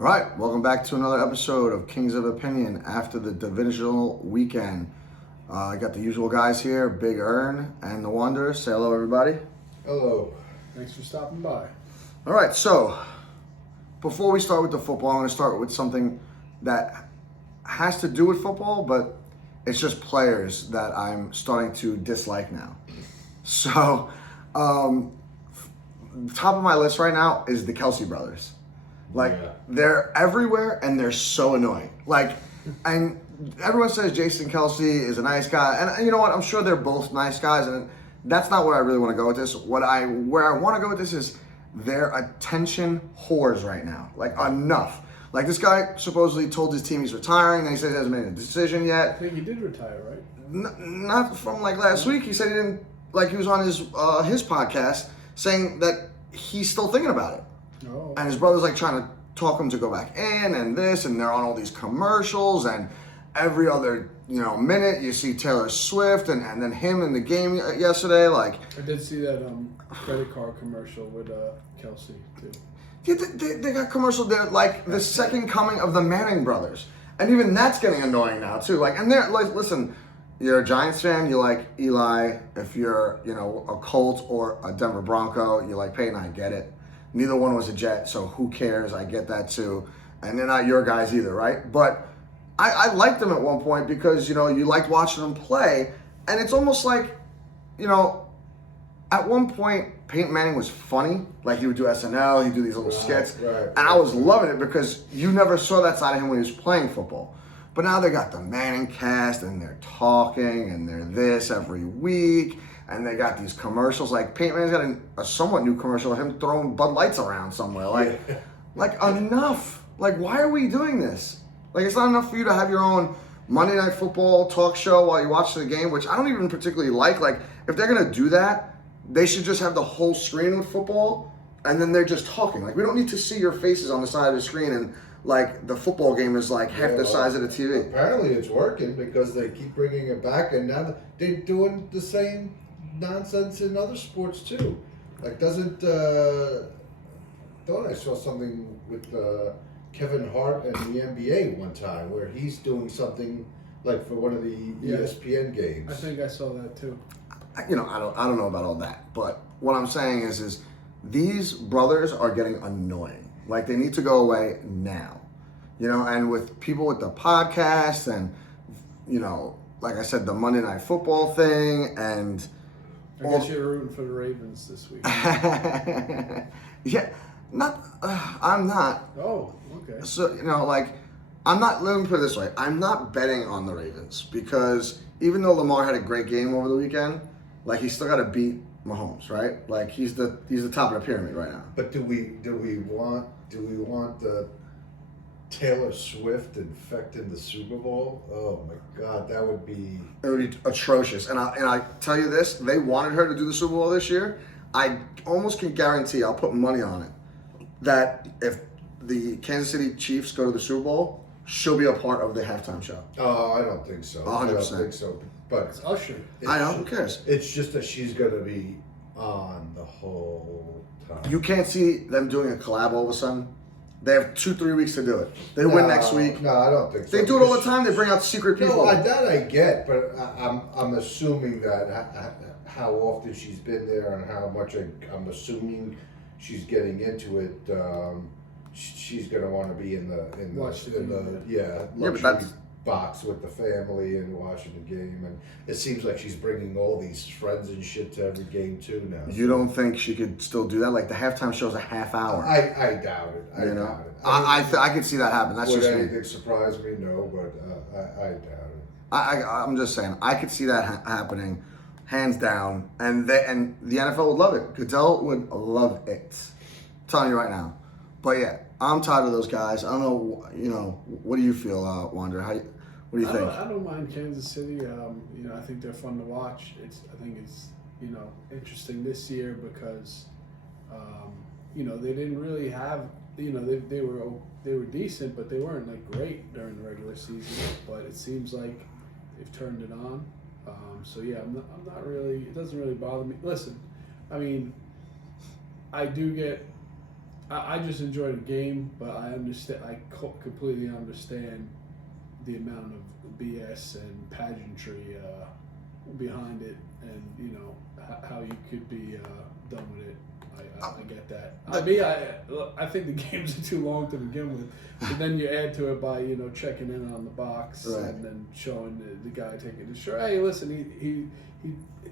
All right, welcome back to another episode of Kings of Opinion after the divisional weekend. I got the usual guys here, Big Ern and the Wanderer. Say hello, everybody. Hello. Thanks for stopping by. All right, so before we start with the football, I'm going to start with something that has to do with football, but it's just players that I'm starting to dislike now. So, top of my list right now is the Kelsey brothers. They're everywhere and they're so annoying. And everyone says Jason Kelsey is a nice guy. And you know what? I'm sure they're both nice guys. And that's not where I really want to go with this. Where I want to go with this is they're attention whores right now. Enough. This guy supposedly told his team he's retiring. And he says he hasn't made a decision yet. I think he did retire, right? Not from last week. He said he didn't, he was on his podcast saying that he's still thinking about it. Oh. And his brother's trying to talk him to go back in and this, and they're on all these commercials, and every other minute you see Taylor Swift and then him in the game yesterday. I did see that credit card commercial with Kelsey too. Yeah, they got commercial there the second coming of the Manning brothers, and even that's getting annoying now too. And they're listen, you're a Giants fan, you like Eli. If you're a Colt or a Denver Bronco, you like Peyton. I get it. Neither one was a Jet, so who cares? I get that too. And they're not your guys either, right? But I liked them at one point because, you liked watching them play. And it's almost at one point, Peyton Manning was funny. He would do SNL, he'd do these little skits. Right. And I was loving it because you never saw that side of him when he was playing football. But now they got the Manning cast, and they're talking, and they're this every week. And they got these commercials. Peyton Manning's got a somewhat new commercial of him throwing Bud Lights around somewhere. Enough. Why are we doing this? It's not enough for you to have your own Monday Night Football talk show while you watch the game, which I don't even particularly like. If they're going to do that, they should just have the whole screen with football, and then they're just talking. We don't need to see your faces on the side of the screen, and the football game is half the size of the TV. Apparently it's working because they keep bringing it back, and now they're doing the same nonsense in other sports too. Thought I saw something with Kevin Hart and the NBA one time where he's doing something for one of the ESPN games. I think I saw that too. I don't know about all that, but what I'm saying is these brothers are getting annoying. They need to go away now. And with people with the podcast and like I said, the Monday Night Football thing, and I guess you're rooting for the Ravens this week. yeah, I'm not. Oh, okay. So, I'm not, let me put it this way. I'm not betting on the Ravens because even though Lamar had a great game over the weekend, he's still got to beat Mahomes, right? He's the top of the pyramid right now. But do we want the Taylor Swift infecting the Super Bowl? Oh my God, that would be... It would be atrocious. And I tell you this, they wanted her to do the Super Bowl this year. I almost can guarantee, I'll put money on it, that if the Kansas City Chiefs go to the Super Bowl, she'll be a part of the halftime show. Oh, I don't think so. 100%. I don't think so. But It's Usher. I know, who cares? It's just that she's going to be on the whole time. You can't see them doing a collab all of a sudden. They have 2-3 weeks to do it. They win next week. No, I don't think so. They do it all the time. They bring out secret people. No, that I get, but I'm assuming that how often she's been there and how much I'm assuming she's getting into it. She's gonna want to be in the luxury box with the family and watching the game, and it seems like she's bringing all these friends and shit to every game too now. You don't think she could still do that? The halftime show's a half hour. I doubt it. I doubt it. I could see that happen. That's would just me. anything surprise me? No, but I doubt it. I'm just saying, I could see that happening, hands down, and the NFL would love it. Goodell would love it. I'm telling you right now. But yeah, I'm tired of those guys. I don't know, what do you feel, Wander? What do you think? I don't mind Kansas City. I think they're fun to watch. I think it's interesting this year because they didn't really have they were decent, but they weren't great during the regular season. But it seems like they've turned it on. So yeah, I'm not really. It doesn't really bother me. Listen, I mean, I do get I just enjoy the game, but I understand. I completely understand the amount of BS and pageantry behind it, and you know how you could be done with it. I get that. I think the games are too long to begin with, but then you add to it by checking in on the box and then showing the guy taking his shirt. Hey, listen,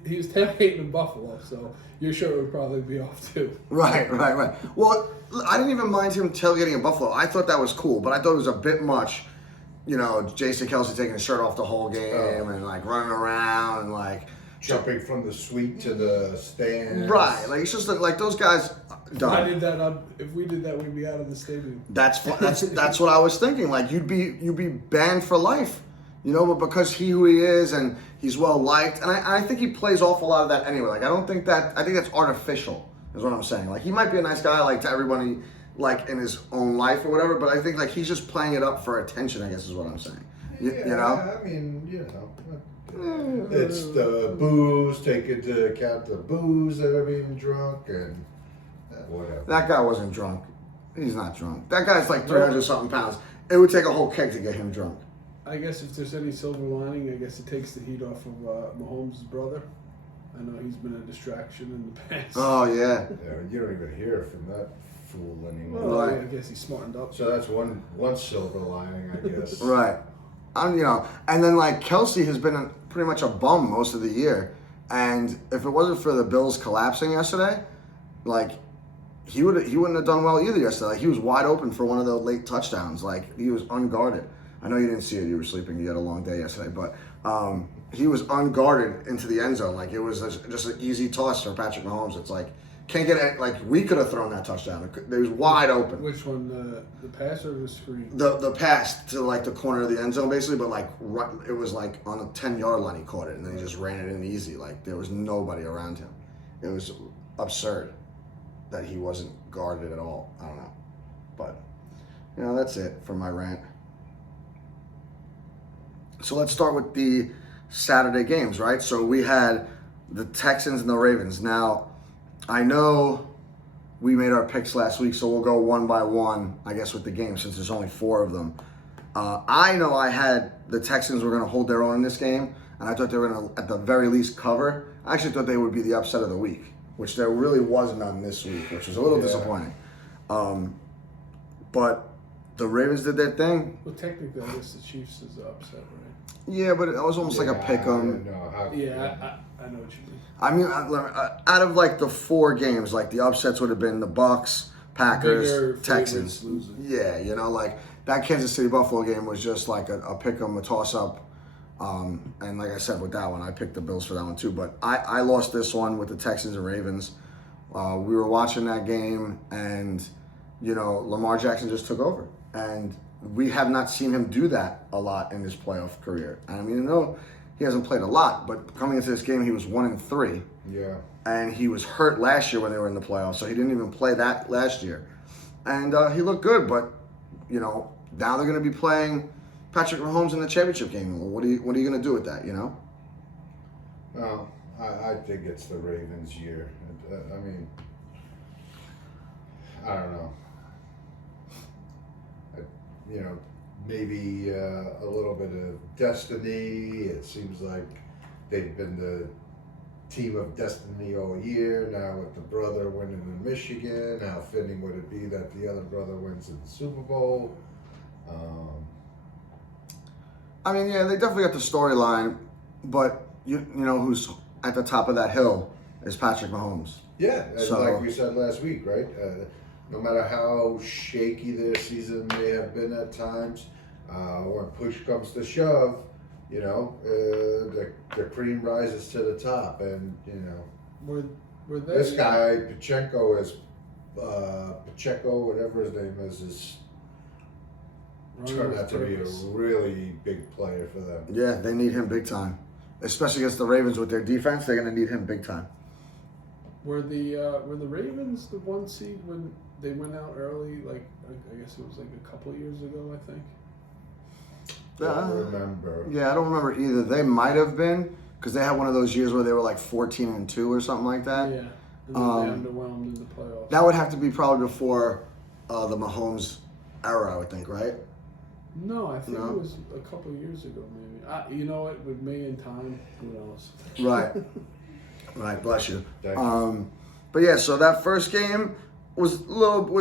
he was tailgating in Buffalo, so your shirt would probably be off too. Right. Well, I didn't even mind him tailgating in Buffalo. I thought that was cool, but I thought it was a bit much. Jason Kelsey taking his shirt off the whole game and like running around and like jumping from the suite to the stands. Right, like it's just like those guys. If we did that, we'd be out of the stadium. That's what I was thinking. Like you'd be banned for life, but because who he is and he's well liked, and I think he plays off a lot of that anyway. Like I think that's artificial, is what I'm saying. Like he might be a nice guy, like to everybody, like in his own life or whatever. But I think like he's just playing it up for attention, I guess is what I'm saying. I mean, it's the booze, take into account the booze that are being drunk and whatever. That guy wasn't drunk. He's not drunk. That guy's like 300 something pounds. It would take a whole keg to get him drunk. I guess if there's any silver lining, I guess it takes the heat off of Mahomes' brother. I know he's been a distraction in the past. Oh yeah. You don't even hear from that fool anymore. Well, I guess he smartened up. So that's one silver lining, I guess. Right. And then like Kelsey has been pretty much a bum most of the year, and if it wasn't for the Bills collapsing yesterday, like he wouldn't have done well either yesterday. Like, he was wide open for one of the late touchdowns. Like he was unguarded. I know you didn't see it; you were sleeping. You had a long day yesterday, but he was unguarded into the end zone. Like it was just an easy toss for Patrick Mahomes. It's like can't get it. Like we could have thrown that touchdown. It was wide open. Which one? The pass or the screen? The pass to like the corner of the end zone, basically, but like it was like on the 10-yard line. He caught it, and then he just ran it in easy. Like there was nobody around him. It was absurd that he wasn't guarded at all. I don't know, but that's it for my rant. So let's start with the Saturday games, right? So we had the Texans and the Ravens. Now, I know we made our picks last week, so we'll go one by one, I guess, with the game since there's only 4 of them. I know I had the Texans were going to hold their own in this game, and I thought they were going to, at the very least, cover. I actually thought they would be the upset of the week, which there really was none this week, which was a little disappointing. But the Ravens did their thing. Well, technically, I guess the Chiefs is the upset, right? Yeah, but it was almost like a pick 'em. I know what you mean. I mean, out of like the 4 games, like the upsets would have been the Bucks, Packers, Texans. Yeah, like that Kansas City Buffalo game was just like a pick 'em, a toss up. And like I said with that one, I picked the Bills for that one too. But I lost this one with the Texans and Ravens. We were watching that game, and Lamar Jackson just took over, and we have not seen him do that a lot in his playoff career. I mean, no. He hasn't played a lot, but coming into this game, he was 1-3. Yeah. And he was hurt last year when they were in the playoffs, so he didn't even play that last year. And he looked good, but now they're going to be playing Patrick Mahomes in the championship game. What are you going to do with that? Well, I think it's the Ravens' year. I mean, I don't know. Maybe a little bit of destiny. It seems like they've been the team of destiny all year. Now with the brother winning in Michigan, how fitting would it be that the other brother wins in the Super Bowl? I mean, yeah, they definitely got the storyline, but who's at the top of that hill is Patrick Mahomes. Yeah, like we said last week, right? No matter how shaky their season may have been at times, when push comes to shove, the cream rises to the top, and Were they, this guy Pacheco, whatever his name is turned out to be a really big player for them. Yeah, they need him big time, especially against the Ravens with their defense. They're going to need him big time. Were the Ravens the 1 seed when they went out early? Like I guess it was like a couple of years ago, I think. I don't remember. Yeah, I don't remember either. They might have been because they had one of those years where they were like 14-2 or something like that. Yeah, and then they underwhelmed in the playoffs. That would have to be probably before the Mahomes era, I would think, right? No, I think No? it was a couple of years ago, maybe. You know what? With me and time, who knows? Right. Right, bless you. Thank you. But yeah, so that first game was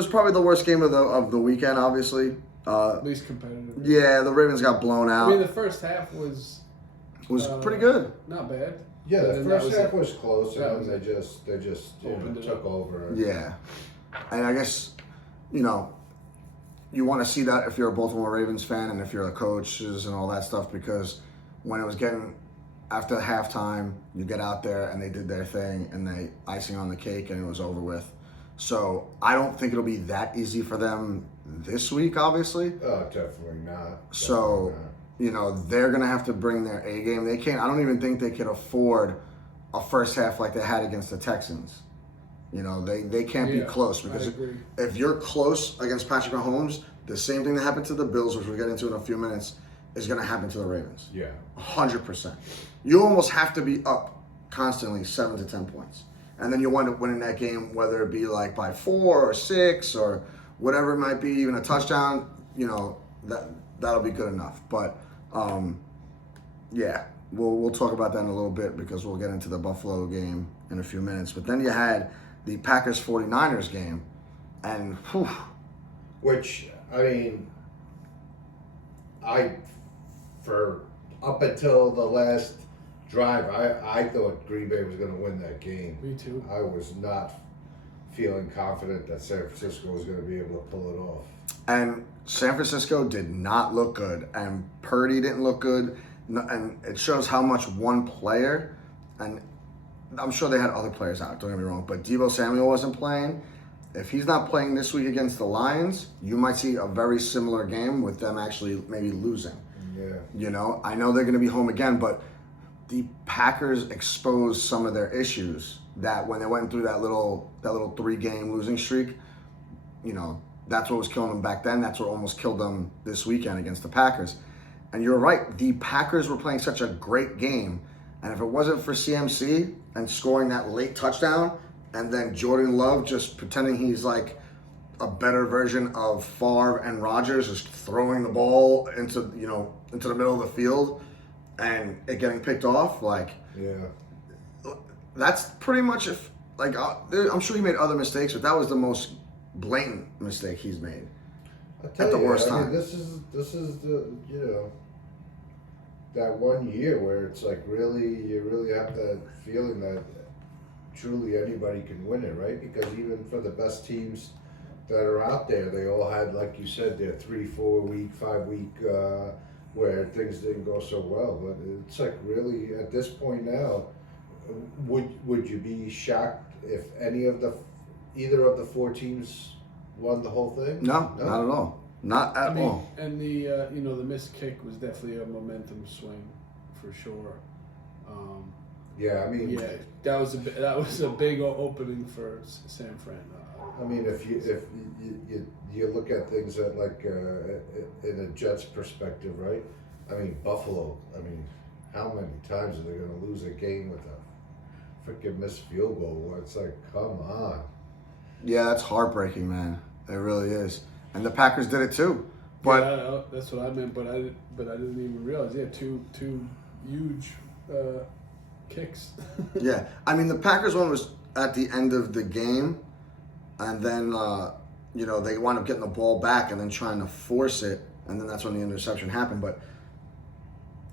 probably the worst game of the weekend, obviously. Least competitive. Yeah, the Ravens got blown I mean, out. the first half was Pretty good. not bad. Yeah, But the then that first half was close, that and was then they just Opened it took up. over. Yeah, and I guess you want to see that if you're a Baltimore Ravens fan and if you're the coaches and all that stuff, because when it was getting after halftime, you get out there and they did their thing and they icing on the cake and it was over with. So I don't think it'll be that easy for them this week, obviously. Oh, definitely not. So, they're going to have to bring their A game. They can't, I don't even think they could afford a first half like they had against the Texans. They can't be close, because I agree. if you're close against Patrick Mahomes, the same thing that happened to the Bills, which we'll get into in a few minutes, is going to happen to the Ravens. Yeah. 100%. You almost have to be up constantly 7 to 10 points. And then you wind up winning that game, whether it be like by 4 or 6 or whatever it might be, even a touchdown, that'll be good enough. But, yeah, we'll talk about that in a little bit, because we'll get into the Buffalo game in a few minutes. But then you had the Packers 49ers game, and whew. Which, I mean, for up until the last drive, I thought Green Bay was going to win that game. Me too. I was not feeling confident that San Francisco was going to be able to pull it off. And San Francisco did not look good, and Purdy didn't look good, and it shows how much one player, and I'm sure they had other players out, don't get me wrong, but Deebo Samuel wasn't playing. If he's not playing this week against the Lions, you might see a very similar game with them actually maybe losing. Yeah. I know they're going to be home again, but the Packers exposed some of their issues that when they went through that little 3-game losing streak, that's what was killing them back then. That's what almost killed them this weekend against the Packers. And you're right, the Packers were playing such a great game, and if it wasn't for CMC and scoring that late touchdown, and then Jordan Love just pretending he's like a better version of Favre and Rodgers, just throwing the ball into the middle of the field and it getting picked off, that's pretty much I'm sure he made other mistakes, but that was the most blatant mistake he's made at the worst time. This is the that one year where it's like you really have that feeling that truly anybody can win it, right? Because even for the best teams that are out there, they all had, like you said, their 3-4 week, 5 week where things didn't go so well. But it's like, really at this point now, would you be shocked if either of the 4 teams won the whole thing? No, not at all. Not at all. And the the missed kick was definitely a momentum swing for sure. Yeah, I mean, that was a big opening for San Fran. I mean, if you look at things at in a Jets perspective, right? I mean, Buffalo. I mean, how many times are they going to lose a game with a freaking missed field goal? It's like, come on. Yeah, that's heartbreaking, man. It really is. And the Packers did it too. But that's what I meant. But I didn't even realize. Yeah, two huge kicks. Yeah, I mean, the Packers one was at the end of the game, and then they wound up getting the ball back and then trying to force it, and then that's when the interception happened. But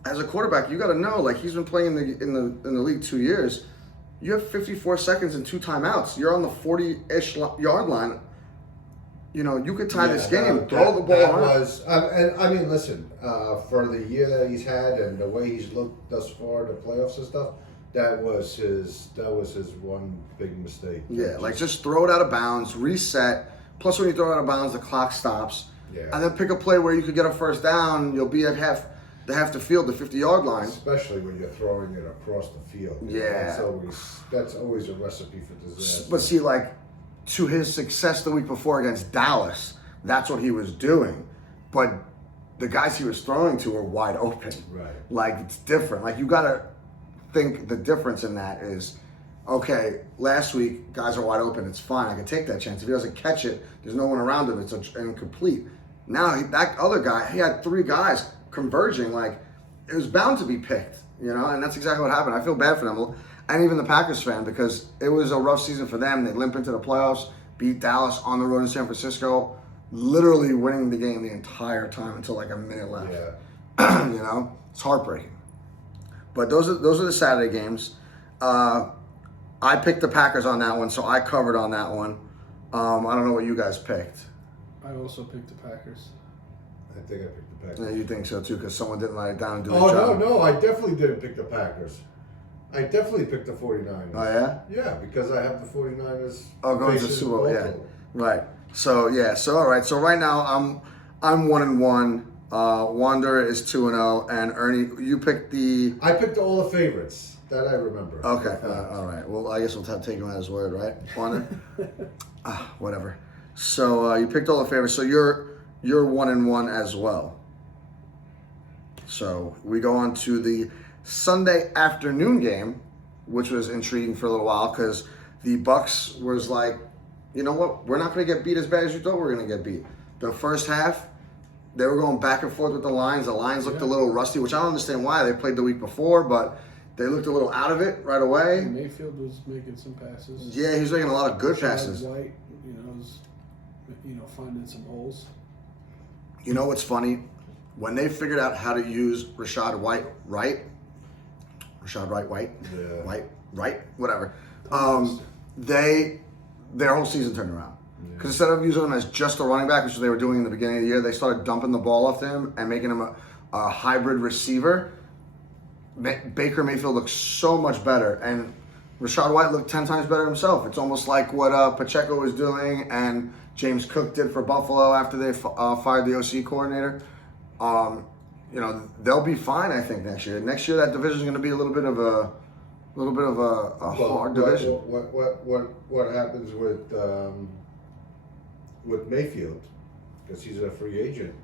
as a quarterback, you got to know, he's been playing in the league 2 years. You have 54 seconds and 2 timeouts. You're on the 40-ish yard line. You could tie this game, throw the ball on. And I mean, listen, for the year that he's had and the way he's looked thus far, the playoffs and stuff, that was his one big mistake. Yeah, just throw it out of bounds, reset. Plus, when you throw it out of bounds, the clock stops. Yeah. And then pick a play where you could get a first down. You'll be at half the field, the 50-yard line. Especially when you're throwing it across the field. Yeah. That's always a recipe for disaster. But see, to his success the week before against Dallas, that's what he was doing. But the guys he was throwing to were wide open. Right. It's different. You got to think the difference in that is okay, last week guys are wide open. It's fine. I can take that chance. If he doesn't catch it, there's no one around him. It's incomplete. Now that other guy, he had 3 guys converging. Like it was bound to be picked, and that's exactly what happened. I feel bad for them, and even the Packers fan, because it was a rough season for them. They limp into the playoffs, beat Dallas on the road in San Francisco, literally winning the game the entire time until like a minute left. Yeah. It's heartbreaking. But those are the Saturday games. I picked the Packers on that one, so I covered on that one. I don't know what you guys picked. I also picked the Packers. I think I picked the Packers. Yeah, you think so too, because someone didn't write it down and do their Oh, job. no, I definitely didn't pick the Packers. I definitely picked the 49ers. Oh, yeah? Yeah, because I have the 49ers. Oh, going to the facing Super Bowl, yeah. Baltimore. Right. So, all right. So, right now, I'm 1-1. Wander is 2-0. And Ernie, you picked the... I picked all the favorites. That I remember. Okay. All right. Well, I guess we'll have to take him at his word, right? Wander? Whatever. So, you picked all the favorites. So, you're 1-1 as well. So, we go on to the Sunday afternoon game, which was intriguing for a little while because the Bucks was like, you know what? We're not going to get beat as bad as you thought we were going to get beat. The first half, they were going back and forth with the Lions. The Lions looked a little rusty, which I don't understand why. They played the week before, but they looked a little out of it right away. Mayfield was making some passes. Yeah, he was making a lot of good passes. White, was, finding some holes. You know what's funny? When they figured out how to use Rashad White, whatever. Their whole season turned around. Because instead of using him as just a running back, which they were doing in the beginning of the year, they started dumping the ball off to him and making him a hybrid receiver. Baker Mayfield looked so much better, and Rashad White looked 10 times better himself. It's almost like what Pacheco was doing and James Cook did for Buffalo after they fired the OC coordinator. They'll be fine, I think, next year. Next year, that division is going to be a little bit of a hard division. What happens with Mayfield? Because he's a free agent.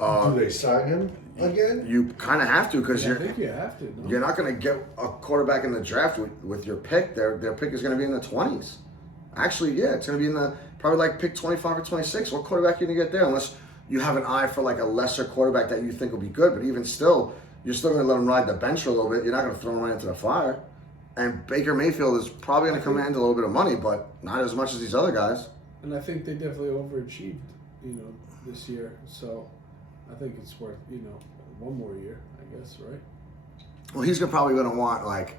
Do they sign him again? You kind of have to, because I think you have to. No? you're not going to get a quarterback in the draft with your pick. Their pick is going to be in the 20s. Actually, yeah, it's going to be in the probably like pick 25 or 26. What quarterback are you going to get there? Unless you have an eye for like a lesser quarterback that you think will be good. But even still, you're still going to let him ride the bench for a little bit. You're not going to throw him right into the fire. And Baker Mayfield is probably going to command a little bit of money, but not as much as these other guys. And I think they definitely overachieved, this year. So I think it's worth, one more year, I guess, right? Well, he's probably going to want like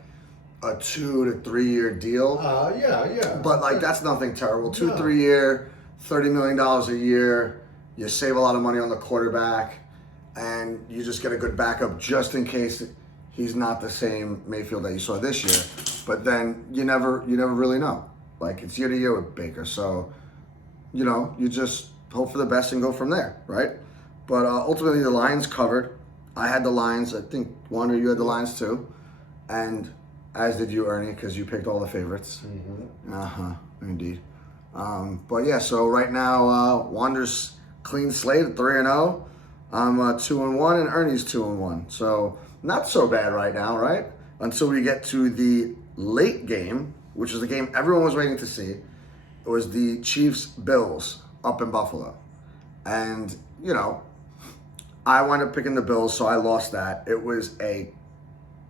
a 2 to 3 year deal. Yeah. But like that's nothing terrible. 2-3 year, $30 million a year. You save a lot of money on the quarterback, and you just get a good backup just in case he's not the same Mayfield that you saw this year. But then you never really know. Like it's year to year with Baker, so you just hope for the best and go from there, right? But ultimately, the Lions covered. I had the Lions. I think Wander, you had the Lions too, and as did you, Ernie, because you picked all the favorites. Mm-hmm. Indeed. But yeah, so right now, Wander's clean slate at 3-0. I'm 2-1, and Ernie's 2-1. So not so bad right now, right? Until we get to the late game, which is the game everyone was waiting to see. It was the Chiefs-Bills up in Buffalo. And, I wound up picking the Bills, so I lost that. It was a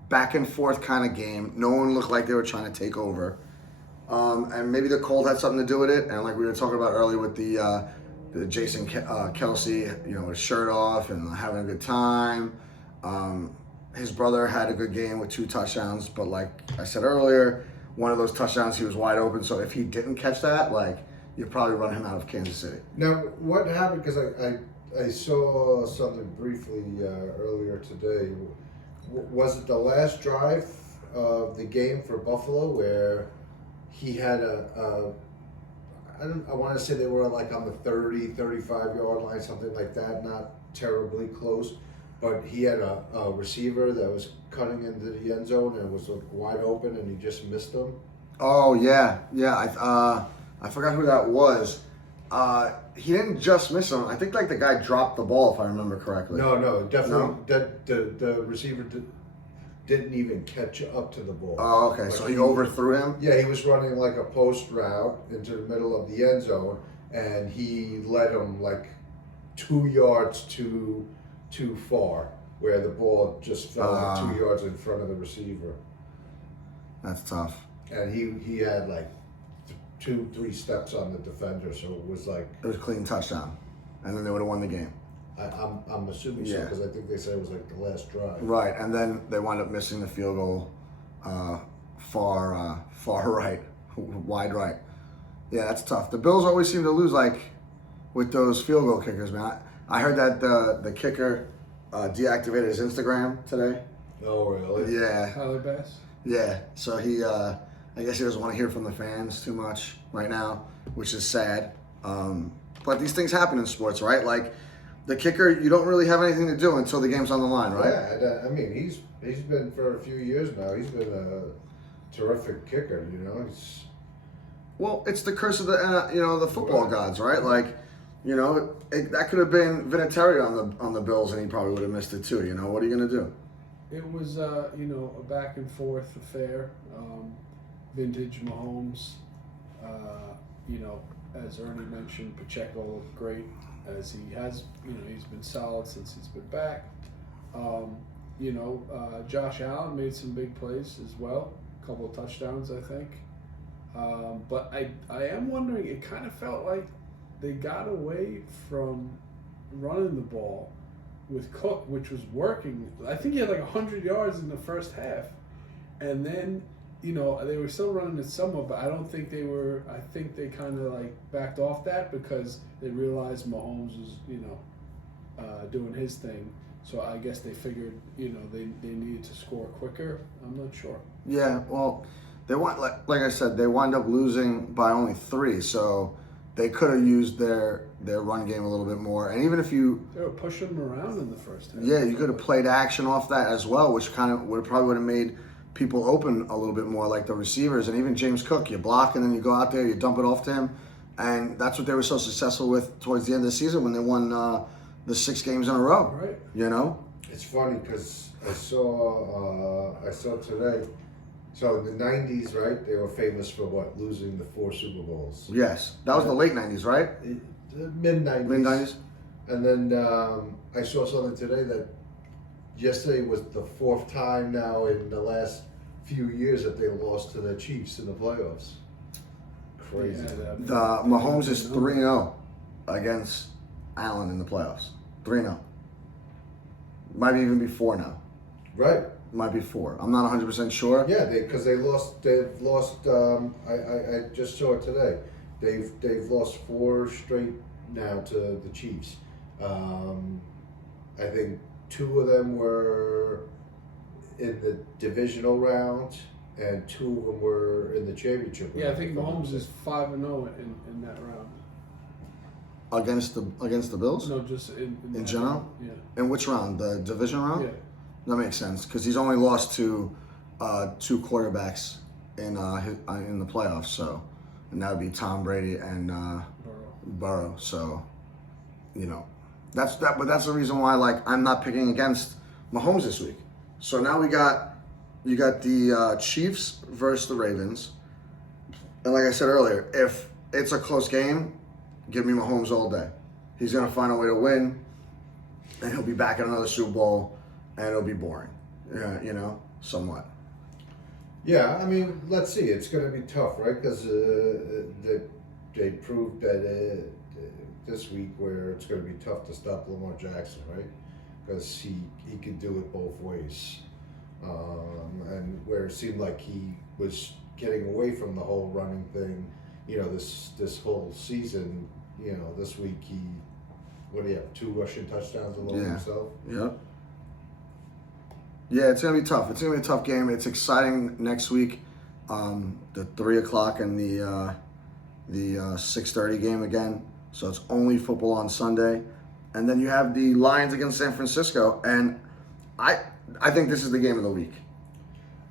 back and forth kind of game. No one looked like they were trying to take over. And maybe the cold had something to do with it. And like we were talking about earlier with the Jason Kelsey, his shirt off and having a good time. His brother had a good game with 2 touchdowns. But like I said earlier, one of those touchdowns, he was wide open. So if he didn't catch that, you'd probably run him out of Kansas City. Now, what happened, because I saw something briefly earlier today. Was it the last drive of the game for Buffalo where he had I want to say they were like on the 30, 35-yard line, something like that, not terribly close, but he had a receiver that was cutting into the end zone and was wide open and he just missed him? Oh, yeah. I forgot who that was. He didn't just miss him. I think the guy dropped the ball, if I remember correctly. No, definitely. No? The receiver did. didn't even catch up to the ball. Oh, okay. Like So he overthrew him. Yeah, he was running like a post route into the middle of the end zone, and he led him like 2 yards too far, where the ball just fell like 2 yards in front of the receiver. That's tough. And he had like 2-3 steps on the defender, so it was like It was a clean touchdown, and then they would have won the game. I'm assuming so, Yeah. because I think they said it was like the last drive. Right, and then they wound up missing the field goal, far right, wide right. Yeah, that's tough. The Bills always seem to lose like with those field goal kickers, man. I heard that the kicker deactivated his Instagram today. Oh, really? Yeah, Tyler Bass. yeah. So he, I guess he doesn't want to hear from the fans too much right now, which is sad. But these things happen in sports, right? Like the kicker, you don't really have anything to do until the game's on the line, right? Yeah, I mean, he's been for a few years now. He's been a terrific kicker. You know, Well, it's the curse of the football gods, right? Like, that could have been Vinatieri on the Bills, and he probably would have missed it too. You know, what are you gonna do? It was, a back and forth affair. Vintage Mahomes. As Ernie mentioned, Pacheco looked great as he has. He's been solid since he's been back. Josh Allen made some big plays as well. A couple of touchdowns, I think. But I am wondering. It kind of felt like they got away from running the ball with Cook, which was working. I think he had like 100 yards in the first half, and then they were still running it somewhat, but I don't think they were. I think they kind of like backed off that because they realized Mahomes was doing his thing. So I guess they figured they needed to score quicker. I'm not sure. Yeah, well, they like I said, they wound up losing by only 3, so they could have used their run game a little bit more. And even if They were pushing him around in the first half. yeah, you could have played action off that as well, which kind of probably would have made people open a little bit more, like the receivers and even James Cook. You block and then you go out there, you dump it off to him, and that's what they were so successful with towards the end of the season when they won the 6 games in a row. Right. It's funny because I saw today. So in the '90s, right? They were famous for what? Losing the 4 Super Bowls. Yes, that was the late 90s, right? Mid '90s. Mid 90s. And then I saw something today that yesterday was the 4th time now in the last few years that they lost to the Chiefs in the playoffs. Crazy. Yeah, The Mahomes is 3-0 against Allen in the playoffs. 3-0. Might even be 4 now. Right. Might be 4. I'm not 100% sure. Yeah, because they've lost. I just saw it today. They've lost 4 straight now to the Chiefs. I think 2 of them were in the divisional round, and 2 of them were in the championship round. Yeah, I think Mahomes is 5-0 in that round. Against the Bills? No, just in that general? round. Yeah. In which round? The division round? Yeah. That makes sense because he's only lost to 2 quarterbacks in the playoffs. So, and that would be Tom Brady and Burrow. So, that's that. But that's the reason why, like, I'm not picking against Mahomes this week. So now you got the Chiefs versus the Ravens, and like I said earlier, if it's a close game, give me Mahomes all day. He's gonna find a way to win, and he'll be back in another Super Bowl, and it'll be boring, somewhat. Yeah, I mean, let's see. It's going to be tough, right? Because they proved that this week where it's going to be tough to stop Lamar Jackson, right? Because he can do it both ways. And where it seemed like he was getting away from the whole running thing, this whole season, this week what do you have, 2 rushing touchdowns alone himself? Yep. Yeah, it's gonna be tough. It's gonna be a tough game. It's exciting next week. The 3:00 and the 6:30 game again. So it's only football on Sunday, and then you have the Lions against San Francisco. And I think this is the game of the week.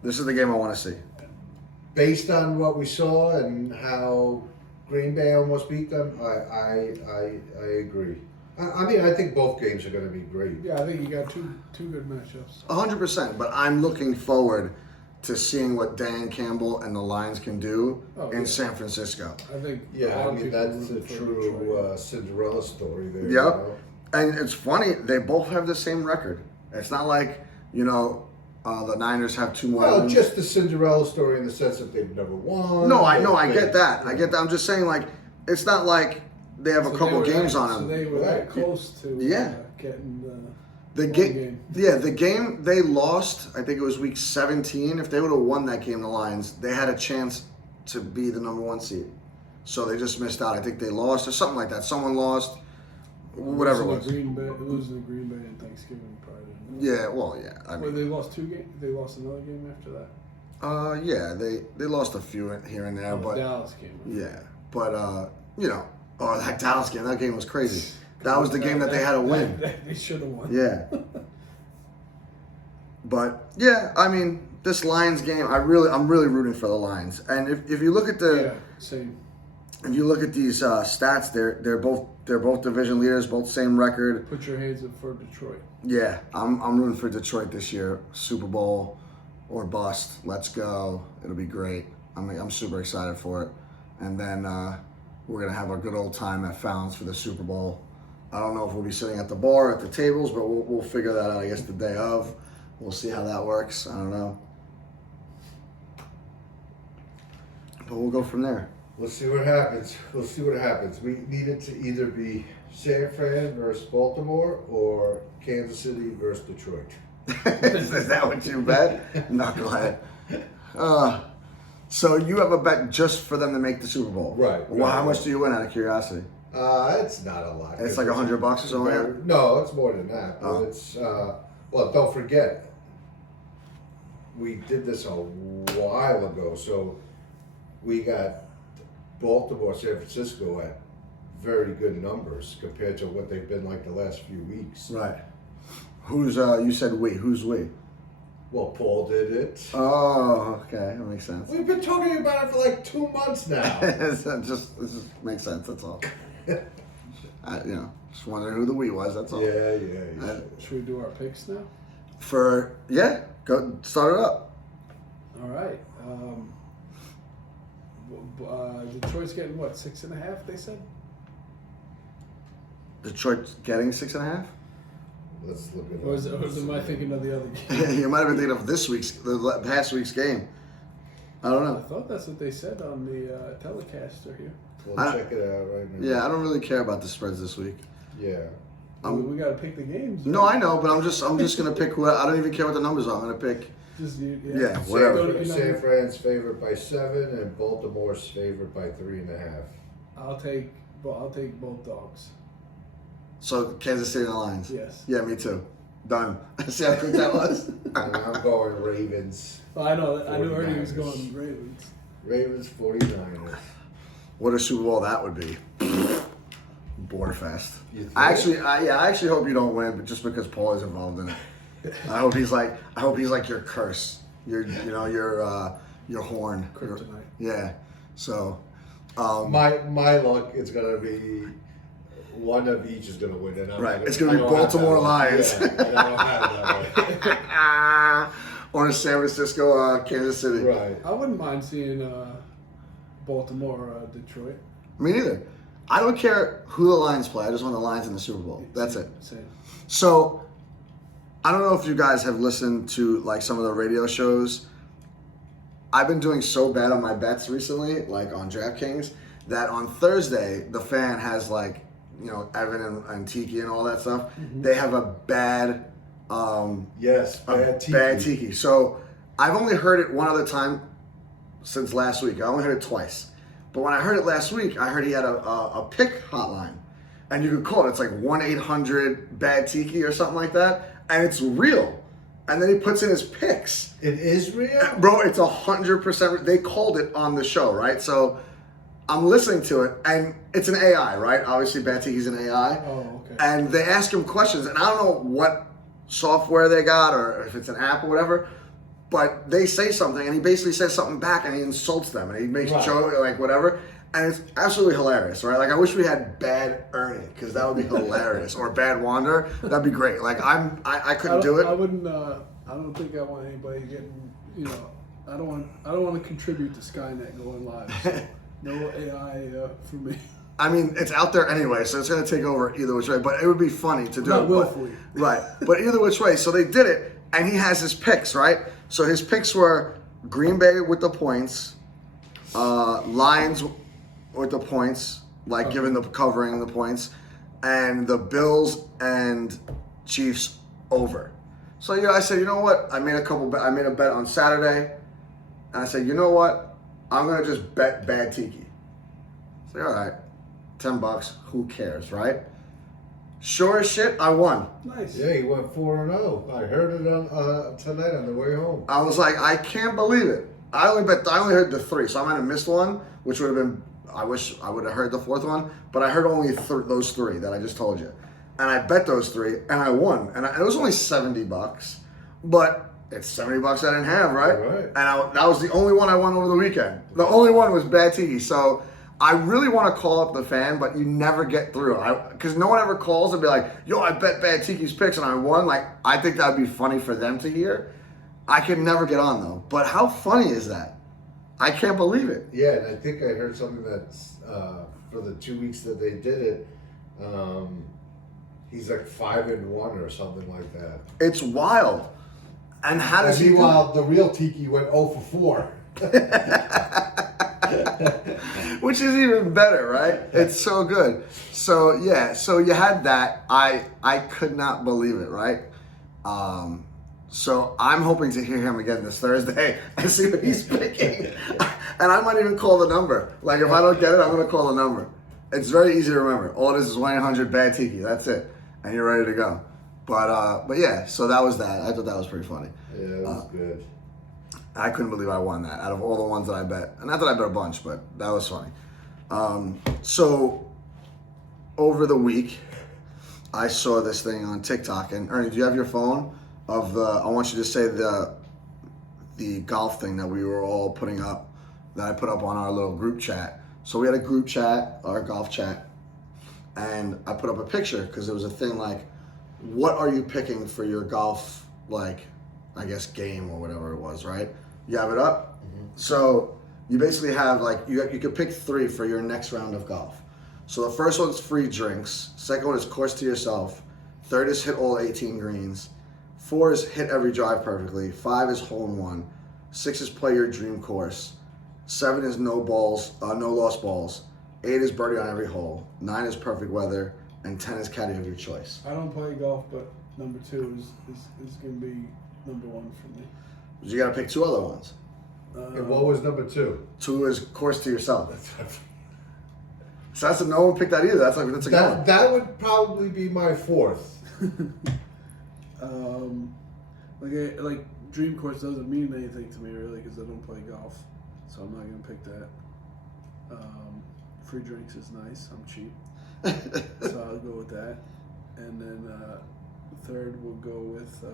This is the game I want to see. Based on what we saw and how Green Bay almost beat them, I agree. I mean, I think both games are going to be great. Yeah, I think you got two good matchups. 100%. But I'm looking forward to seeing what Dan Campbell and the Lions can do in San Francisco. I think. Yeah, I mean, that's a true Cinderella story there. Yep. You know? And it's funny, they both have the same record. It's not like, the Niners have 2 more Well, wins. just the Cinderella story in the sense that they've never won. No, I know, I get that. I get that. I'm just saying, like, it's not like they have a couple games on them. So they were that close to getting the game. Yeah, the game they lost, I think it was week 17. If they would have won that game, the Lions, they had a chance to be the number 1 seed. So they just missed out. I think they lost or something like that. Someone lost, whatever it was. Losing to Green Bay and Thanksgiving probably. Yeah, well, yeah. I mean, they lost 2 games. They lost another game after that. Yeah, they lost a few here and there, but Dallas game. Yeah, but that Dallas game, that game was crazy. That was the game that they had to win. They should have won. Yeah. But yeah, I mean, this Lions game, I'm really rooting for the Lions. And if you look at same. If you look at these stats, they're both division leaders, both same record. Put your hands up for Detroit. Yeah, I'm rooting for Detroit this year. Super Bowl or bust. Let's go. It'll be great. I'm super excited for it. And then we're gonna have a good old time at Founds for the Super Bowl. I don't know if we'll be sitting at the bar or at the tables, but we'll figure that out. I guess the day of. We'll see how that works. I don't know. But we'll go from there. We'll see what happens. We need it to either be San Fran versus Baltimore or Kansas City versus Detroit. Is that what you bet? Knucklehead. So you have a bet just for them to make the Super Bowl? Right. Well, how much do you win out of curiosity? It's not a lot. It's like $100 or something? No, it's more than that. But it's, don't forget, we did this a while ago. So we got Baltimore, San Francisco at very good numbers compared to what they've been like the last few weeks. Right. Who's, you said we. Who's we? Well, Paul did it. Oh, okay. That makes sense. We've been talking about it for like 2 months now. This just makes sense, that's all. Just wondering who the we was, that's all. Yeah. Should we do our picks now? Go start it up. All right. Detroit's getting what, 6.5? They said. Detroit's getting 6.5? Let's look at it. Or am I thinking of the other game? You might have been thinking of the past week's game. I don't I know. thought that's what they said on the telecaster here. We'll check it out right now. Yeah, I don't really care about the spreads this week. Yeah. We got to pick the games. No, I know, but I'm just gonna pick who. I don't even care what the numbers are. I'm gonna pick. Yeah, Whatever. San Fran's favored by 7 and Baltimore's favored by 3.5. I'll take both dogs. So Kansas City and the Lions. Yes. Yeah, me too. Done. See how quick that was. And I'm going Ravens. Well, I know. I knew Ernie was 49ers. going Ravens. Ravens 49ers. What a Super Bowl that would be. Borderfest. You think? I actually hope you don't win, but just because Paul is involved in it. I hope he's like your curse. Your horn. Kryptonite. Yeah. So. My luck, it's gonna be one of each is gonna win. And It's gonna be Baltimore Lions. Yeah, and I don't have it that way. Or San Francisco, Kansas City. Right. I wouldn't mind seeing Baltimore, Detroit. Me neither. I don't care who the Lions play. I just want the Lions in the Super Bowl. That's it. Same. So, I don't know if you guys have listened to like some of the radio shows. I've been doing so bad on my bets recently, like on DraftKings, that on Thursday the fan has like, Evan and Tiki and all that stuff. Mm-hmm. They have a bad, bad Tiki. So I've only heard it one other time since last week. I only heard it twice. But when I heard it last week, I heard he had a pick hotline. And you could call it. It's like 1-800-BAD-TIKI or something like that. And it's real. And then he puts in his picks. It is real? Bro, it's 100%. They called it on the show, right? So I'm listening to it. And it's an AI, right? Obviously, BAD-TIKI's an AI. Oh, okay. And they ask him questions. And I don't know what software they got or if it's an app or whatever. But they say something, and he basically says something back, and he insults them, and he makes jokes, like whatever. And it's absolutely hilarious, right? Like I wish we had Bad Ernie because that would be hilarious, or Bad Wander. That'd be great. Like I couldn't do it. I wouldn't. I don't think I want anybody getting. You know, I don't want to contribute to Skynet going live. So no AI for me. I mean, it's out there anyway, so it's going to take over either which way. But it would be funny to do Not it. willfully. Right. But either which way. So they did it, and he has his picks, right? So his picks were Green Bay with the points, Lions with the points, like giving the covering the points, and the Bills and Chiefs over. So I said, you know what? I made a bet on Saturday, and I said, you know what? I'm going to just bet Bad Tiki. So all right. $10, who cares, right? Sure as shit, I won. Nice. Yeah, he went 4-0. I heard it on tonight on the way home. I was like, I can't believe it. I only heard the 3, so I might have missed one, which would have been. I wish I would have heard the 4th one, but I heard only those 3 that I just told you, and I bet those 3, and I won, and it was only $70, but it's $70 I didn't have, right? Right. And that was the only one I won over the weekend. The only one was Bad Tiki, so. I really want to call up the fan, but you never get through. Because no one ever calls and be like, yo, I bet Bad Tiki's picks and I won. Like, I think that would be funny for them to hear. I could never get on, though. But how funny is that? I can't believe it. Yeah, and I think I heard something that's for the 2 weeks that they did it, he's like 5-1 or something like that. It's wild. And how does he do meanwhile, the real Tiki went 0-4. Which is even better, right? It's so good. So yeah, so you had that. I could not believe it, right? So I'm hoping to hear him again this Thursday and see what he's picking. And I might even call the number. Like if I don't get it, I'm gonna call the number. It's very easy to remember. All it is 1-800 Bad Tiki. That's it, and you're ready to go. But yeah, so that was that. I thought that was pretty funny. Yeah, that was good. I couldn't believe I won that out of all the ones that I bet. And not that I bet a bunch, but that was funny. So over the week, I saw this thing on TikTok. And Ernie, do you have your phone? I want you to say the golf thing that we were all putting up, that I put up on our little group chat. So we had a group chat, our golf chat, and I put up a picture because it was a thing like, what are you picking for your golf, like, I guess, game or whatever it was, right? You have it up? Mm-hmm. So you basically have, like, you could pick 3 for your next round of golf. So the first one's free drinks. Second one is course to yourself. Third is hit all 18 greens. 4 is hit every drive perfectly. 5 is hole in one. 6 is play your dream course. 7 is no lost balls. 8 is birdie on every hole. 9 is perfect weather. And 10 is caddy of your choice. I don't play golf, but number 2 is going to be number 1 for me. You got to pick 2 other ones. And what was number 2? 2 is course to yourself. So no one picked that either. That's a good one. That would probably be my 4th. Like dream course doesn't mean anything to me really because I don't play golf, so I'm not gonna pick that. Free drinks is nice. I'm cheap, so I'll go with that. And then third we'll go with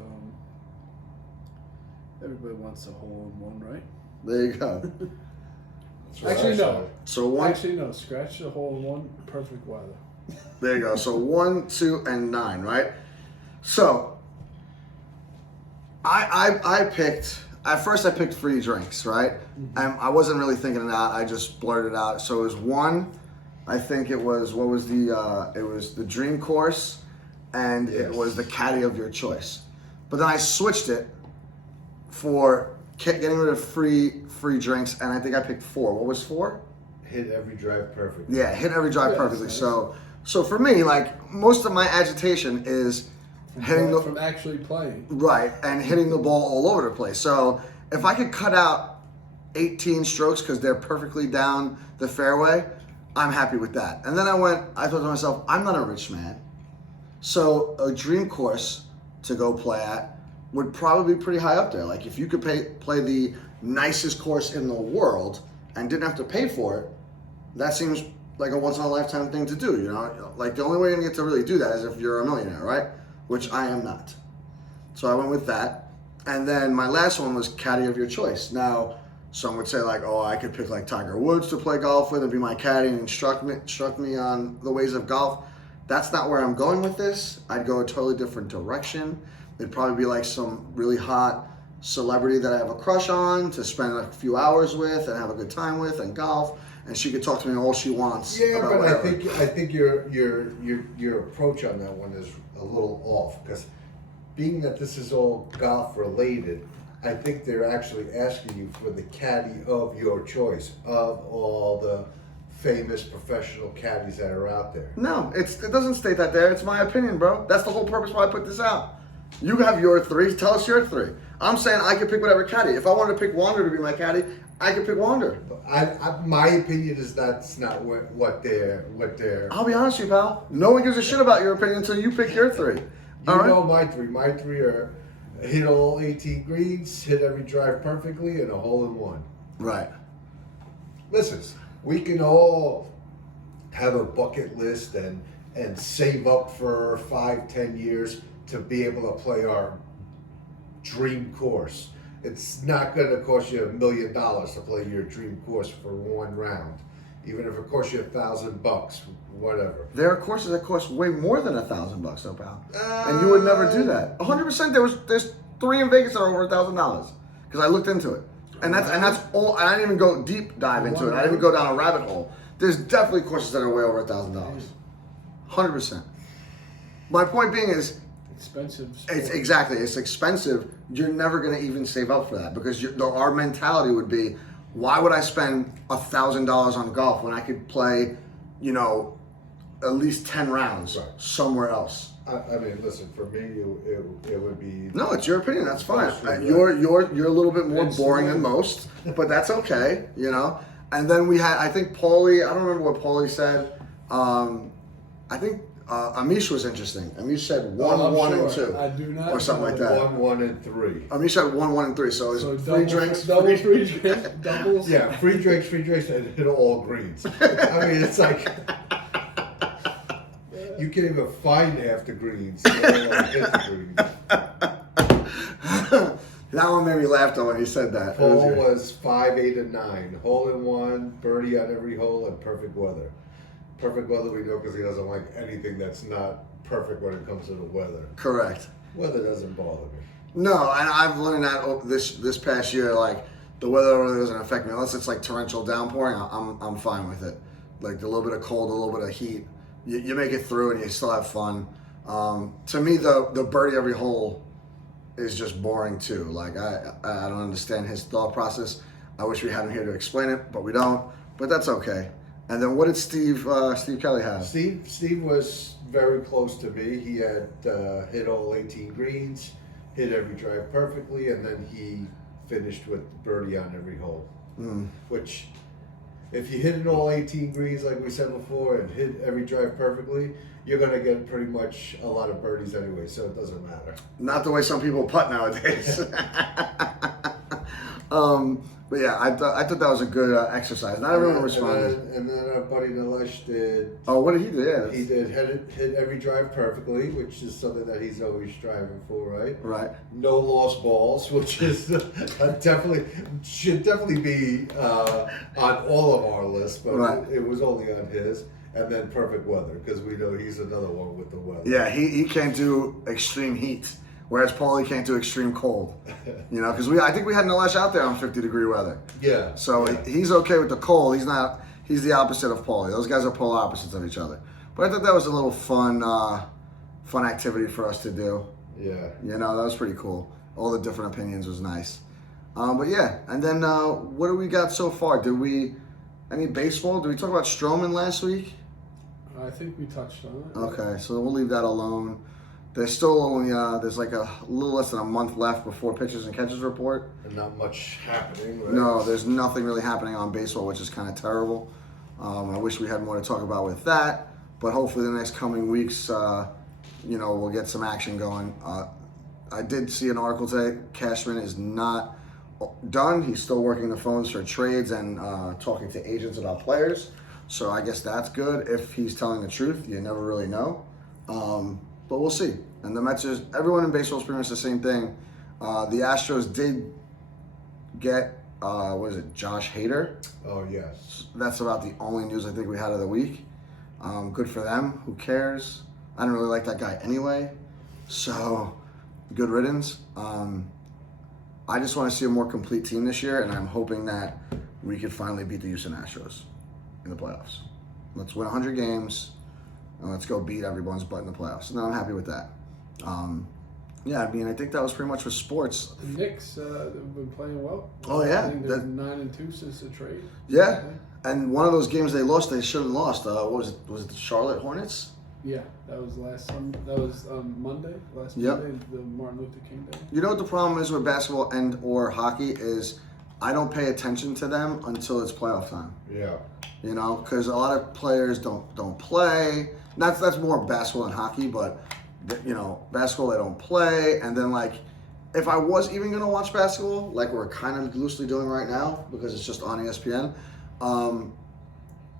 everybody wants a hole in one, right? There you go. Actually, no. So one. Actually, no. Scratch the hole in one. Perfect weather. There you go. So 1, 2, and 9, right? So I picked. At first, I picked free drinks, right? Mm-hmm. And I wasn't really thinking it out. I just blurted out. So it was 1. I think it was what was the? It was the dream course, and it was the caddy of your choice. But then I switched it for getting rid of free drinks, and I think I picked 4. What was 4? Hit every drive perfectly. Yeah, hit every drive perfectly. Nice. So for me, like most of my agitation is from actually playing. Right, and hitting the ball all over the place. So if I could cut out 18 strokes because they're perfectly down the fairway, I'm happy with that. And then I thought to myself, I'm not a rich man. So a dream course to go play at would probably be pretty high up there. Like if you could play the nicest course in the world and didn't have to pay for it, that seems like a once in a lifetime thing to do, you know? Like the only way you're gonna get to really do that is if you're a millionaire, right? Which I am not. So I went with that. And then my last one was caddy of your choice. Now, Some would say like, oh, I could pick like Tiger Woods to play golf with and be my caddy and instruct me on the ways of golf. That's not where I'm going with this. I'd go a totally different direction. It'd probably be like some really hot celebrity that I have a crush on to spend a few hours with and have a good time with and golf. And she could talk to me all she wants. Yeah, about but whatever. I think your approach on that one is a little off, because being that this is all golf related, I think they're actually asking you for the caddy of your choice of all the famous professional caddies that are out there. No, it doesn't state that there. It's my opinion, bro. That's the whole purpose why I put this out. You have your three. Tell us your three. I'm saying I could pick whatever caddy. If I wanted to pick Wander to be my caddy, I could pick Wander. My opinion is that's not what they're. I'll be honest with you, pal. No one gives a shit about your opinion until you pick your three. You All right? know my three. My three are hit all 18 greens, hit every drive perfectly, and a hole in one. Right. Listen, we can all have a bucket list and save up for 5-10 years to be able to play our dream course. It's not going to cost you $1 million to play your dream course for one round, even if it costs you $1,000, whatever. There are courses that cost way more than $1,000, though, pal. And you would never do that. 100%. There's 3 in Vegas that are over $1,000 because I looked into it, and that's all. I didn't even go deep dive into it. I didn't even go down a rabbit hole. There's definitely courses that are way over $1,000. 100%. My point being is, Expensive. It's expensive. You're never going to even save up for that because our mentality would be, why would I spend $1,000 on golf when I could play, at least 10 rounds somewhere else? I mean, listen, for me, it would be. No, it's your opinion. That's fine. You're a little bit more boring than most, but that's okay, And then we had, I think Paulie. I don't remember what Paulie said. I think Amish was interesting. Amish said 1, 1, and 2. I do not. Or something like that. 1, 1, and 3. Amish said 1, 1, and 3. So it's free drinks. Double free drinks. Doubles. Yeah, free drinks, and hit all greens. I mean, it's like you can't even find half the greens. Let alone hit the greens. That one made me laugh though when he said that. Paul was 5, 8, and 9. Hole in one, birdie on every hole, and perfect weather. Perfect weather we know because he doesn't like anything that's not perfect when it comes to the weather. Correct. Weather doesn't bother me. No, and I've learned that this past year. Like the weather really doesn't affect me unless it's like torrential downpouring. I'm fine with it. Like a little bit of cold, a little bit of heat, you make it through and you still have fun. To me, the birdie every hole is just boring too. Like I don't understand his thought process. I wish we had him here to explain it, but we don't. But that's okay. And then what did Steve Kelly have? Steve was very close to me. He had hit all 18 greens, hit every drive perfectly, and then he finished with birdie on every hole. Which, if you hit it all 18 greens, like we said before, and hit every drive perfectly, you're going to get pretty much a lot of birdies anyway, so it doesn't matter. Not the way some people putt nowadays. But yeah, I thought that was a good exercise. Not everyone responded. And then our buddy Nilesh did. Oh, what did he do? Yeah, he did hit every drive perfectly, which is something that he's always striving for, right? Right. No lost balls, which is should definitely be on all of our lists, but right. It was only on his. And then perfect weather, because we know he's another one with the weather. Yeah, he can't do extreme heat. Whereas Paulie can't do extreme cold, because I think we had Nilesh out there on 50-degree weather. Yeah. So he's okay with the cold. He's the opposite of Paulie. Those guys are polar opposites of each other. But I thought that was a little fun activity for us to do. Yeah. That was pretty cool. All the different opinions was nice. But yeah, and then what do we got so far? Any baseball? Did we talk about Stroman last week? I think we touched on it. Okay, so we'll leave that alone. There's still only there's like a little less than a month left before pitchers and catchers report. And not much happening, right? No, there's nothing really happening on baseball, which is kind of terrible. I wish we had more to talk about with that, but hopefully the next coming weeks, we'll get some action going. I did see an article today. Cashman is not done. He's still working the phones for trades and talking to agents about players. So I guess that's good. If he's telling the truth, you never really know. But we'll see. And the Mets, everyone in baseball is pretty much the same thing. The Astros did get what is it, Josh Hader. Oh, yes. That's about the only news I think we had of the week. Good for them. Who cares? I don't really like that guy anyway. So, good riddance. I just want to see a more complete team this year, and I'm hoping that we could finally beat the Houston Astros in the playoffs. Let's win 100 games, and let's go beat everyone's butt in the playoffs. And then I'm happy with that. Yeah, I mean, I think that was pretty much for sports. The Knicks have been playing well. Oh, yeah. I think they're 9-2 since the trade. Yeah, and one of those games they lost, they should have lost. What was it? Was it the Charlotte Hornets? Yeah, that was Monday. Yep. Monday, the Martin Luther King Day. You know what the problem is with basketball and or hockey is I don't pay attention to them until it's playoff time. Yeah. You know, because a lot of players don't play. That's more basketball than hockey, but you know, basketball they don't play. And then like, if I was even gonna watch basketball, like we're kind of loosely doing right now because it's just on ESPN,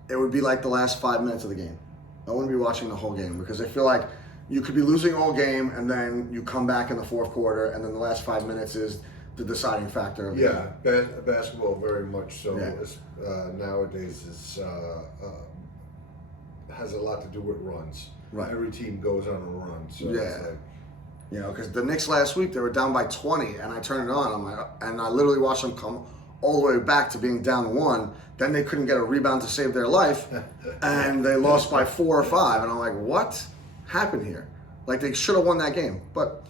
it would be like the last 5 minutes of the game. I wouldn't be watching the whole game because I feel like you could be losing all game and then you come back in the fourth quarter and then the last 5 minutes is the deciding factor of the game. Basketball very much so. Yeah. Nowadays has a lot to do with runs. Right. Every team goes on a run. So Yeah. it's like, You know, because the Knicks last week, they were down by 20, and I turned it on, and I literally watched them come all the way back to being down 1. Then they couldn't get a rebound to save their life, and they lost by 4 or 5. And I'm like, what happened here? Like, they should have won that game. But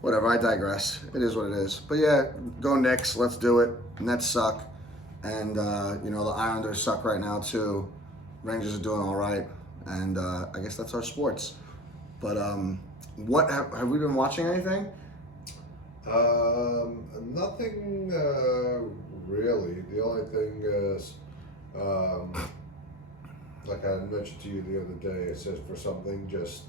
whatever, I digress. It is what it is. But yeah, go Knicks. Let's do it. Nets suck. And, you know, the Islanders suck right now, too. Rangers are doing all right. And I guess that's our sports. But what have we been watching anything? nothing really. The only thing is, like I mentioned to you the other day, it says for something just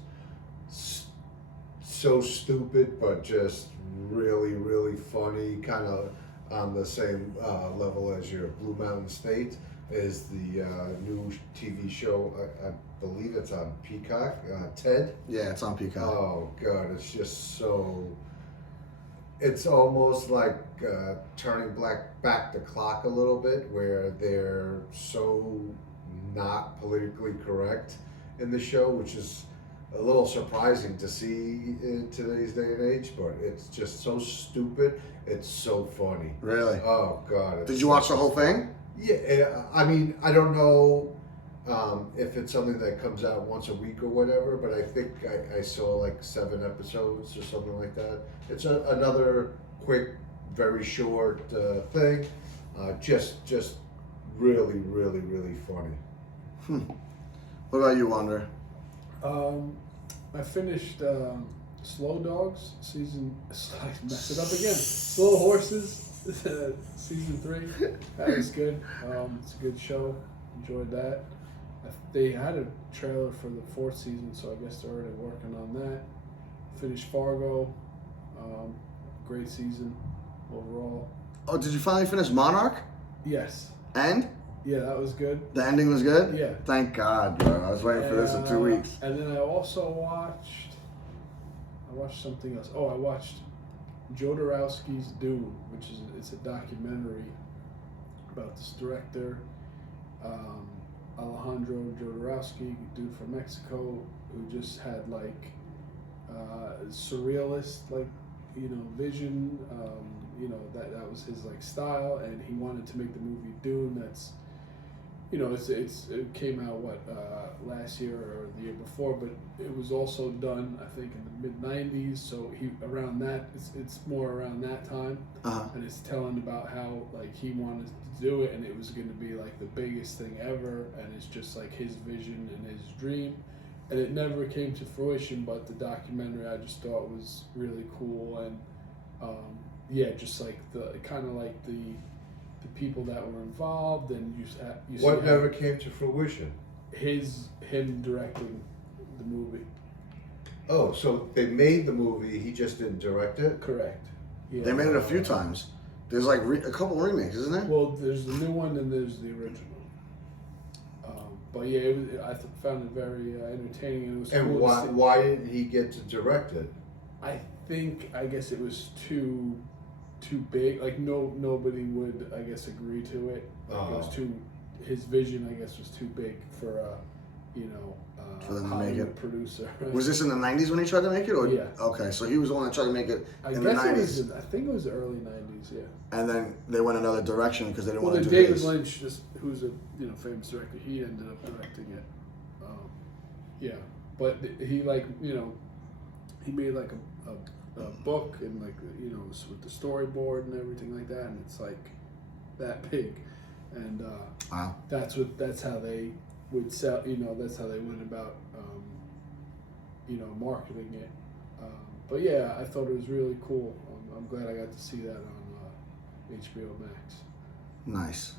so stupid, but just really, really funny, kind of on the same level as your Blue Mountain State, is the new TV show. I believe it's on Peacock. Ted. Yeah, it's on Peacock. Oh God, it's just so. It's almost like turning back the clock a little bit, where they're so not politically correct in the show, which is a little surprising to see in today's day and age. But it's just so stupid. It's so funny. Really? Oh God. Did you watch the whole thing? Yeah, I mean, I don't know if it's something that comes out once a week or whatever, but I think I saw like 7 episodes or something like that. It's another quick, very short thing. Just really, really, really funny. What about you, Wander? I finished Slow Dogs season. I messed it up again. Slow Horses season 3. That was good. It's a good show. Enjoyed that. They had a trailer for the 4th season, so I guess they're already working on that. Finished Fargo. Great season overall. Oh, did you finally finish Monarch? Yes. And? Yeah, that was good. The ending was good? Yeah. Thank God, bro. I was waiting for this in 2 weeks. And then I also watched something else. Oh, I watched Jodorowsky's Dune, which is it's a documentary about this director, Alejandro Jodorowsky, dude from Mexico, who just had like surrealist vision. That was his like style, and he wanted to make the movie Dune. That's it came out last year or the year before, but it was also done I think in the mid-90s. So it's more around that time, and it's telling about how like he wanted to do it, and it was going to be like the biggest thing ever, and it's just like his vision and his dream, and it never came to fruition. But the documentary I just thought was really cool, and just like the kind of like the people that were involved, and you see What never came to fruition? him directing the movie. Oh, so they made the movie, he just didn't direct it? Correct. Yeah. They made it a few times. There's like a couple remakes, isn't there? Well, there's the new one and there's the original. But yeah, I found it very entertaining, and it was And cool to see. why didn't he get to direct it? I guess it was too too big. Like nobody would, I guess, agree to it. Like it was too. His vision, I guess, was too big for For them to Hollywood make it. producer. Right? Was this in the 90s when he tried to make it? Or? Yeah. Okay, so he was the one that tried to make it I in the guess 90s. I think it was the early 90s. Yeah. And then they went another direction because they didn't Well, want then to do David his. Lynch, who's a famous director, he ended up directing it. Yeah, but he he made like a book and like with the storyboard and everything like that, and it's like that big, and Wow. that's how they would sell. That's how they went about marketing it. But yeah, I thought it was really cool. I'm glad I got to see that on HBO Max. Nice.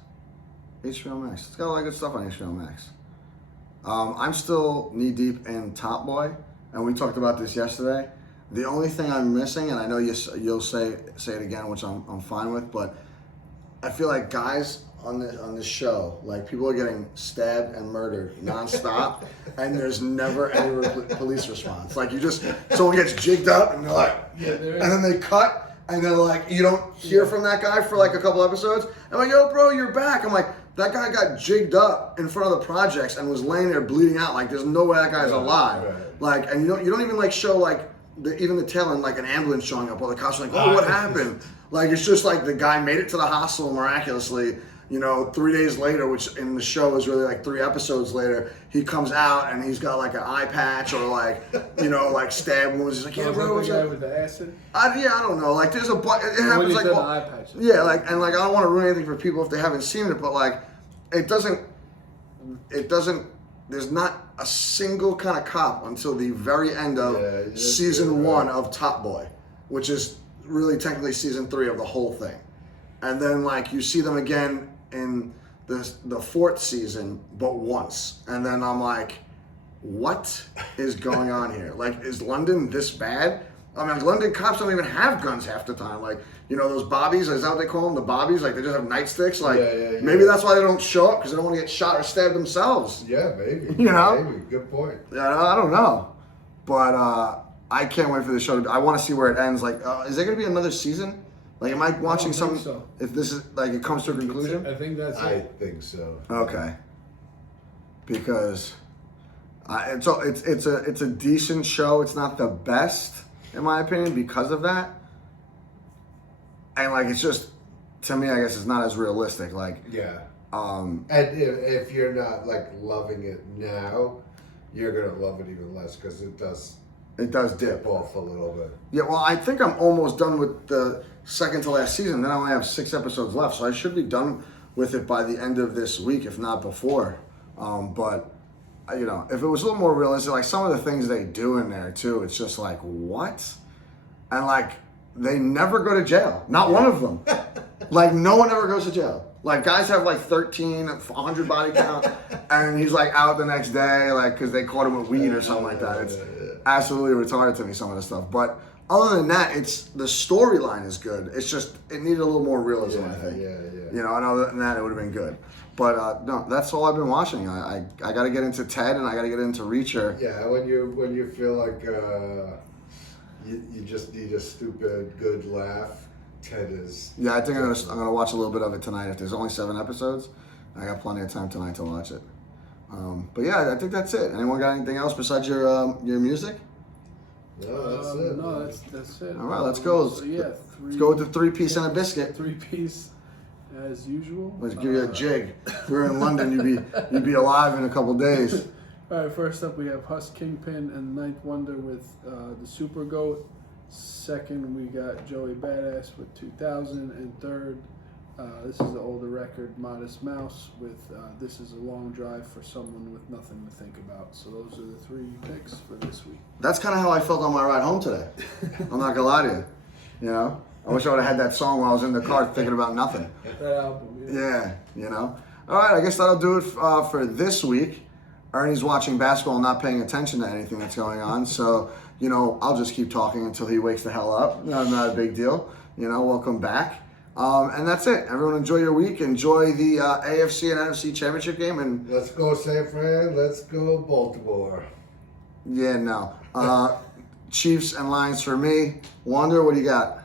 HBO Max. It's got a lot of good stuff on HBO Max. I'm still knee deep in Top Boy, and we talked about this yesterday. The only thing I'm missing, and I know you'll say it again, which I'm fine with, but I feel like guys on this show, like people are getting stabbed and murdered nonstop, and there's never any police response. Like someone gets jigged up, and they're like, and then they cut, and they're like, you don't hear from that guy for like a couple episodes. I'm like, yo, bro, you're back. I'm like, that guy got jigged up in front of the projects and was laying there bleeding out. Like, there's no way that guy's alive. Right. Like, and you don't even like show like even the tail end, like an ambulance showing up, or the cops are like, oh, what happened? Like, it's just like the guy made it to the hospital miraculously. 3 days later, which in the show is really like 3 episodes later, he comes out and he's got like an eye patch or like, like stab wounds. He's like, yeah, bro, what's the guy up? with the acid. I don't know. Like, there's it When happens he like, said the eye patch. yeah, like, and like, I don't want to ruin anything for people if they haven't seen it, but like, it doesn't, there's not a single kind of cop until the very end of season 1 of Top Boy, which is really technically season 3 of the whole thing. And then like, you see them again in the 4th season, but once. And then I'm like, what is going on here? Like, is London this bad? I mean, London cops don't even have guns half the time. Like, those bobbies, is that what they call them? The bobbies? Like, they just have nightsticks? Like, maybe that's why they don't show up, because they don't want to get shot or stabbed themselves. Yeah, maybe. Maybe. Good point. Yeah, I don't know. But I can't wait for the show. I want to see where it ends. Like, is there going to be another season? Like, am I watching something? So. If this is, like, it comes to a conclusion? I think that's I it. think so. Okay. Because it's a decent show. It's not the best, in my opinion, because of that. And like, it's just, to me, I guess it's not as realistic. Like, yeah. And if you're not like loving it now, you're gonna love it even less because it does dip off a little bit. Yeah, well, I think I'm almost done with the second to last season. Then I only have 6 episodes left, so I should be done with it by the end of this week, if not before. But if it was a little more realistic, like some of the things they do in there too, it's just like, what? And like, they never go to jail. Not one of them. Like, no one ever goes to jail. Like, guys have like 100 body count, and he's like out the next day, like, because they caught him with weed or something like that. It's absolutely retarded to me, some of the stuff. But other than that, the storyline is good. It's just, it needed a little more realism, I think. And other than that, it would have been good. But no, that's all I've been watching. I got to get into Ted, and I got to get into Reacher. Yeah, when you feel like you just need a stupid good laugh, Ted is. Yeah, I think I'm gonna watch a little bit of it tonight. If there's only 7 episodes, I got plenty of time tonight to watch it. But yeah, I think that's it. Anyone got anything else besides your music? No, that's it. No, that's it. All right, let's go. So yeah, Let's go with the 3-piece and a biscuit. 3-piece, as usual. Let's give you a jig. If we were in London, you'd be alive in a couple days. All right, first up we have Huss Kingpin and the Ninth Wonder with the Super Goat. Second, we got Joey Badass with 2000. And third, this is the older record, Modest Mouse with This Is a Long Drive for Someone with Nothing to Think About. So those are the 3 picks for this week. That's kind of how I felt on my ride home today. I'm not gonna lie to you. I wish I would have had that song while I was in the car thinking about nothing. That album, Yeah, All right, I guess that'll do it for this week. Ernie's watching basketball and not paying attention to anything that's going on. So, I'll just keep talking until he wakes the hell up. Not a big deal. Welcome back. And that's it. Everyone enjoy your week. Enjoy the AFC and NFC championship game. And let's go San Fran. Let's go Baltimore. Yeah, no. Chiefs and Lions for me. Wander, what do you got?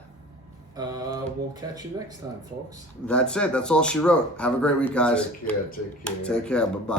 we'll catch you next time, folks. That's it. That's all she wrote. Have a great week, guys. Take care. Take care. Bye-bye.